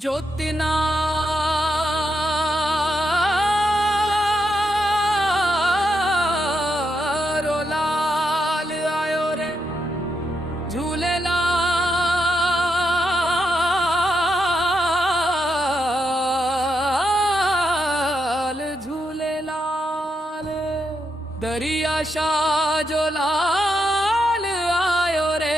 ज्योतिना रो लाल आयो रे झूलेलाल झूलेलाल दरिया शाह जो लाल आयो रे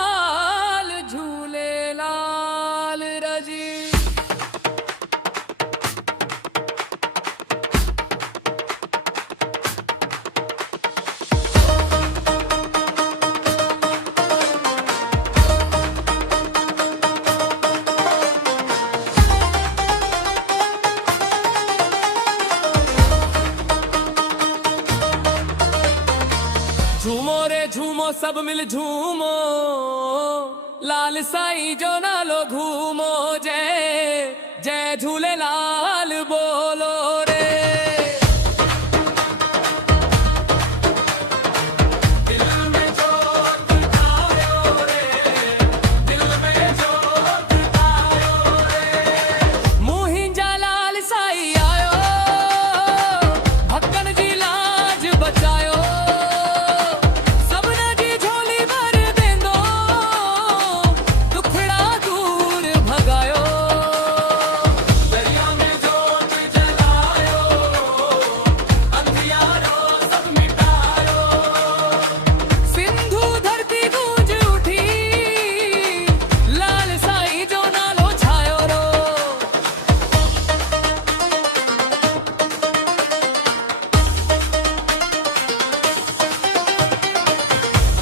झूलेलाल झूलेलाल रजी। झूमो रे झूमो सब मिल झूमो लाल साईं जो नालो घूमो जय जय झूलेलाल बोलो रे। दिल में जोत आयो रे दिल में जोत आयो रे मुहिंजा लाल साईं आयो भक्तन जी लाज बचायो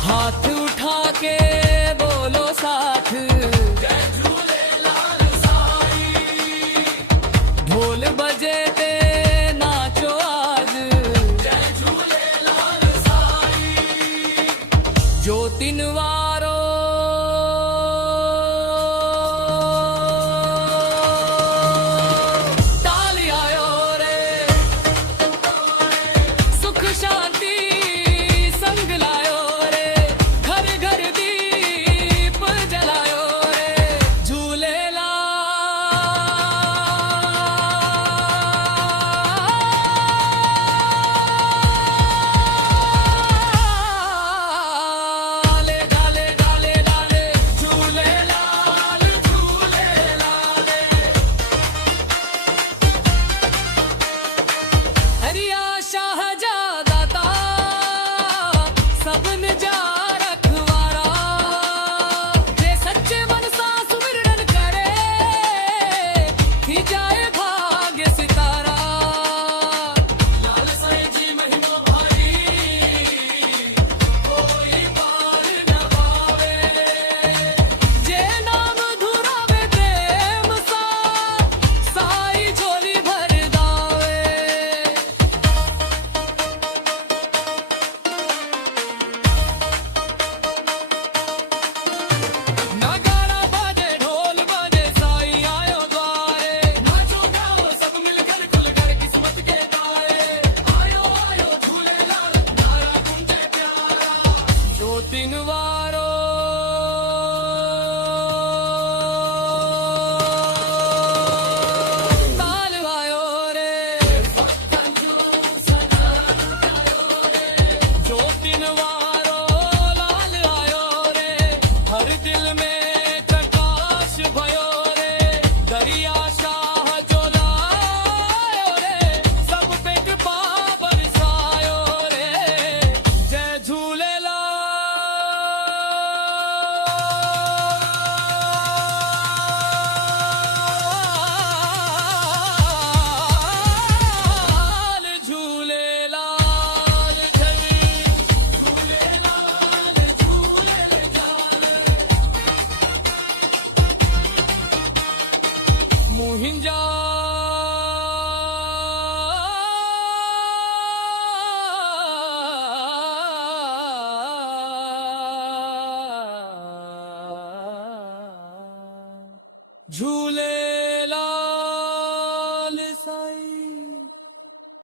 हाथ उठा के बोलो साथ जय झूलेलाल साईं ढोल बजे ते नाचो आज जय झूलेलाल साईं ज्योतिन वारो ताल आयो रे सुख शांति संग लायो तीन वारो ताल आयो रे जो तीन वारो लाल आयो रे हर दिल में प्रकाश भयो रे दरिया शाह जो लायो रे सब पेट पा बरसायो रे जय झूलेलाल मुहिंजा झूले